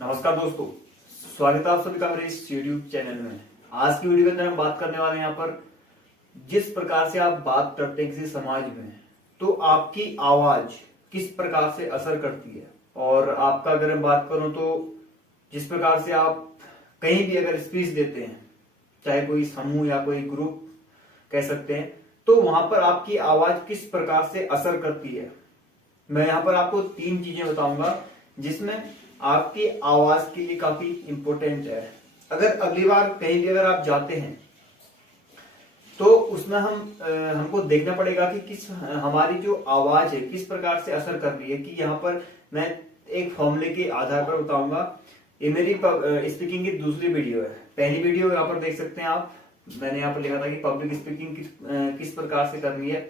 नमस्कार दोस्तों, स्वागत है आप सभी का मेरे इस यूट्यूब चैनल में। आज की वीडियो के अंदर हम बात करने वाले हैं यहाँ पर जिस प्रकार से आप बात करते हैं किसी समाज में, तो आपकी आवाज किस प्रकार से असर करती है। और आपका अगर मैं बात करूं तो जिस प्रकार से आप कहीं भी अगर स्पीच देते हैं, चाहे कोई समूह या कोई ग्रुप कह सकते हैं, तो वहां पर आपकी आवाज किस प्रकार से असर करती है। मैं यहाँ पर आपको 3 चीजें बताऊंगा जिसमें आपकी आवाज के लिए काफी इंपॉर्टेंट है। अगर अगली बार कहीं भी अगर आप जाते हैं तो उसमें हमको देखना पड़ेगा कि किस हमारी जो आवाज है किस प्रकार से असर कर रही है। कि यहाँ पर मैं एक फॉर्मूले के आधार पर बताऊंगा। ये मेरी स्पीकिंग की दूसरी वीडियो है। पहली वीडियो यहाँ पर देख सकते हैं आप, मैंने यहाँ पर लिखा था कि पब्लिक स्पीकिंग किस प्रकार से करनी है,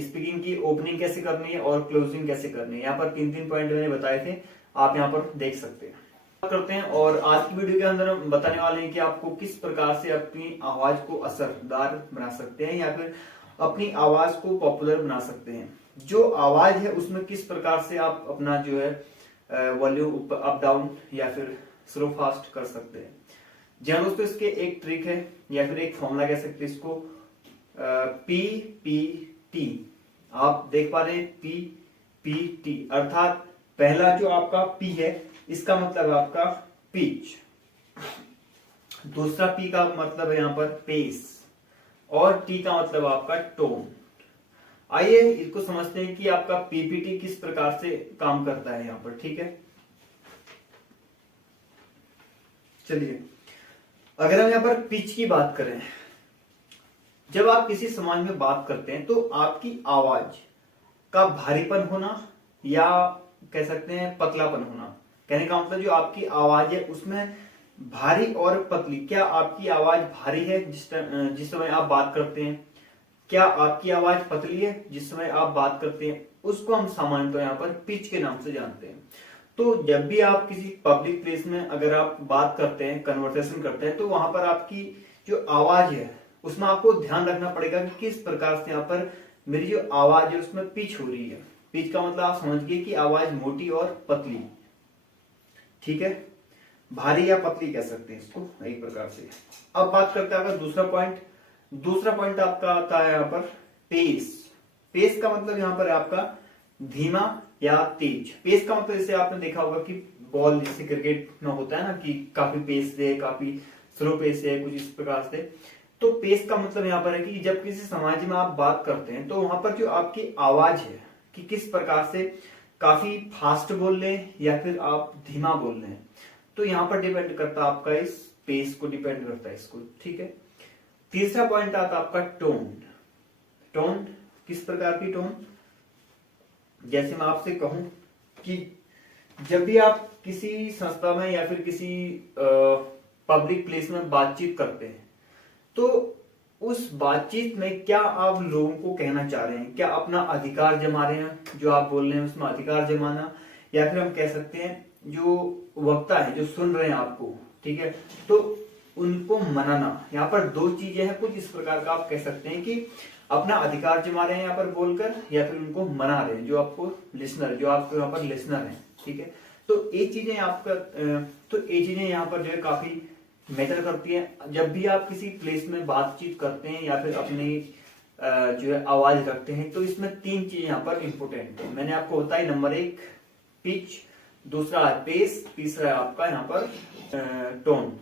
स्पीकिंग की ओपनिंग कैसे करनी है और क्लोजिंग कैसे करनी है। यहाँ पर 3 पॉइंट मैंने बताए थे, आप यहाँ पर देख सकते हैं। करते हैं और आज की वीडियो के अंदर हम बताने वाले हैं कि आपको किस प्रकार से अपनी आवाज को असरदार बना सकते हैं या फिर अपनी आवाज को पॉपुलर बना सकते हैं। जो आवाज है उसमें किस प्रकार से आप अपना जो है वॉल्यूम अप डाउन या फिर स्लो फास्ट कर सकते हैं। जी हाँ दोस्तों, इसके एक ट्रिक है या फिर एक फॉर्मूला कह सकते हैं इसको, PPT। आप देख पा रहे हैं PPT, अर्थात पहला जो आपका P है इसका मतलब आपका पिच, दूसरा P का मतलब है यहाँ पर पेस और T का मतलब आपका टोन। आइए इसको समझते हैं कि आपका PPT किस प्रकार से काम करता है यहाँ पर। ठीक है, चलिए अगर हम यहाँ पर पिच की बात करें, जब आप किसी समाज में बात करते हैं तो आपकी आवाज का भारीपन होना या कह सकते हैं पतलापन होना, कहने का मतलब जो आपकी आवाज है उसमें भारी और पतली, क्या आपकी आवाज भारी है जिस समय आप बात करते हैं, क्या आपकी आवाज पतली है जिस समय आप बात करते हैं, उसको हम सामान्यतः यहाँ पर पिच के नाम से जानते हैं। तो जब भी आप किसी पब्लिक प्लेस में अगर आप बात करते हैं, कन्वर्सेशन करते हैं, तो वहां पर आपकी जो आवाज है उसमें आपको ध्यान रखना पड़ेगा कि किस प्रकार से यहाँ पर मेरी जो आवाज है उसमें पिच हो रही है। पिच का मतलब आप समझिए कि आवाज मोटी और पतली, ठीक है, भारी या पतली कह सकते हैं इसको एक प्रकार से। अब बात करते हैं आपका दूसरा पॉइंट आपका आता है यहाँ पर पेस। पेस का मतलब यहाँ पर आपका धीमा या तेज। पेस का मतलब जैसे आपने देखा होगा कि बॉल जैसे क्रिकेट में होता है ना कि काफी पेस से, काफी स्लो पेस से, कुछ इस प्रकार से। तो पेस का मतलब यहाँ पर है कि जब किसी समाज में आप बात करते हैं तो वहां पर जो आपकी आवाज है कि किस प्रकार से काफी फास्ट बोल लें या फिर आप धीमा बोल लें, तो यहाँ पर डिपेंड करता है आपका इस पेस को, डिपेंड करता है इसको। ठीक है, तीसरा पॉइंट आता है आपका टोन। किस प्रकार की टोन, जैसे मैं आपसे कहूं कि जब भी आप किसी संस्था में या फिर किसी पब्लिक प्लेस में बातचीत करते हैं तो उस बातचीत में क्या आप लोगों को कहना चाह रहे हैं, क्या अपना अधिकार जमा रहे हैं, जो आप बोल रहे हैं उसमें अधिकार जमाना, या फिर हम कह सकते हैं जो वक्ता है जो सुन रहे हैं आपको, ठीक है, तो उनको मनाना। यहाँ पर 2 चीजें हैं, कुछ इस प्रकार का आप कह सकते हैं कि अपना अधिकार जमा रहे हैं यहाँ पर बोलकर, या फिर उनको मना रहे हैं जो आपको लिसनर, जो आपको यहाँ पर लिसनर है। ठीक है, तो ये चीजें यहाँ पर जो है काफी मैटर करती है। जब भी आप किसी प्लेस में बातचीत करते हैं या फिर अपनी जो है आवाज रखते हैं, तो इसमें 3 चीजें यहाँ पर इंपोर्टेंट है। मैंने आपको बताई, नंबर 1 पिच, दूसरा है पेस, तीसरा है आपका यहाँ पर टोन।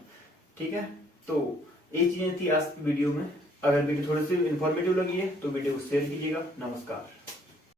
ठीक है, तो ये चीजें थी आज की वीडियो में। अगर वीडियो थोड़ी सी इंफॉर्मेटिव लगी है तो वीडियो को शेयर कीजिएगा। नमस्कार।